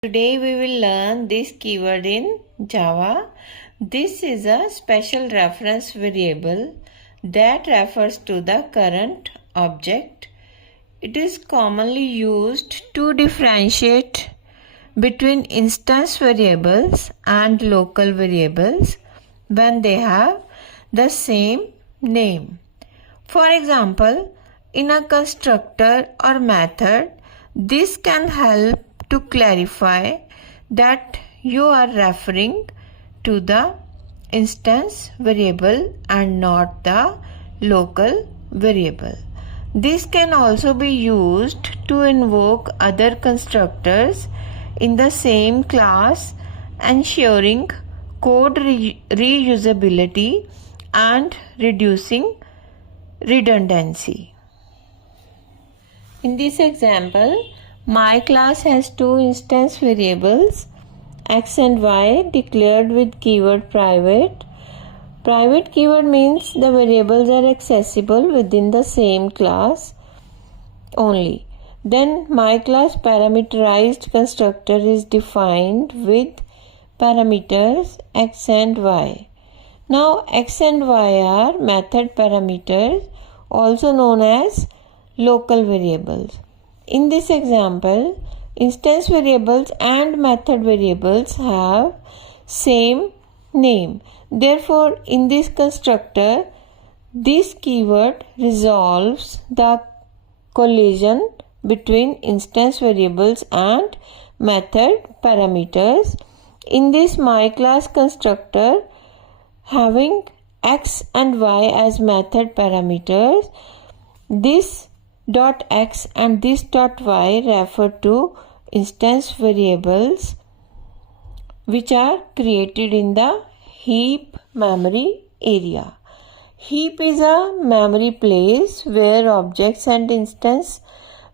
Today we will learn this keyword in Java. This is a special reference variable that refers to the current object. It is commonly used to differentiate between instance variables and local variables when they have the same name. For example, in a constructor or method, this can help to clarify that you are referring to the instance variable and not the local variable. This can also be used to invoke other constructors in the same class, ensuring code reusability and reducing redundancy. In this example, my class has two instance variables, x and y, declared with keyword private. Private keyword means the variables are accessible within the same class only. Then my class parameterized constructor is defined with parameters x and y. Now x and y are method parameters, also known as local variables. In this example, instance variables and method variables have same name. Therefore, in this constructor, this keyword resolves the collision between instance variables and method parameters. In this my class constructor, having x and y as method parameters, this dot x and this dot y refer to instance variables which are created in the heap memory area. Heap is a memory place where objects and instance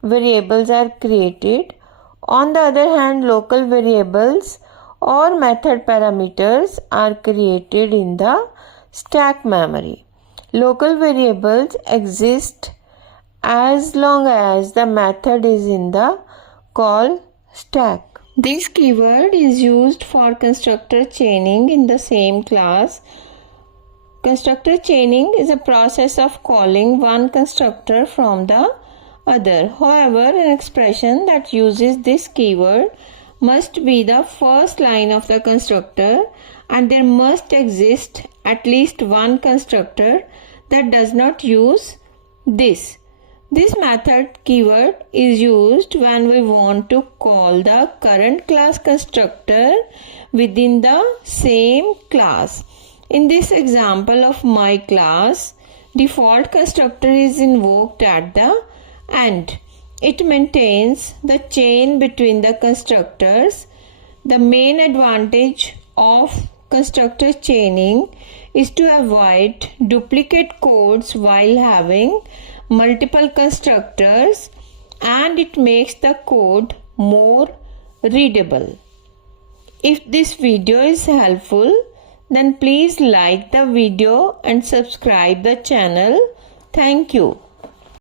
variables are created. On the other hand, local variables or method parameters are created in the stack memory. Local variables exist as long as the method is in the call stack. This keyword is used for constructor chaining in the same class. Constructor chaining is a process of calling one constructor from the other. However, an expression that uses this keyword must be the first line of the constructor, and there must exist at least one constructor that does not use this. This method keyword is used when we want to call the current class constructor within the same class. In this example of my class, default constructor is invoked at the end. It maintains the chain between the constructors. The main advantage of constructor chaining is to avoid duplicate codes while having multiple constructors, and it makes the code more readable. If this video is helpful, then please like the video and subscribe the channel. Thank you.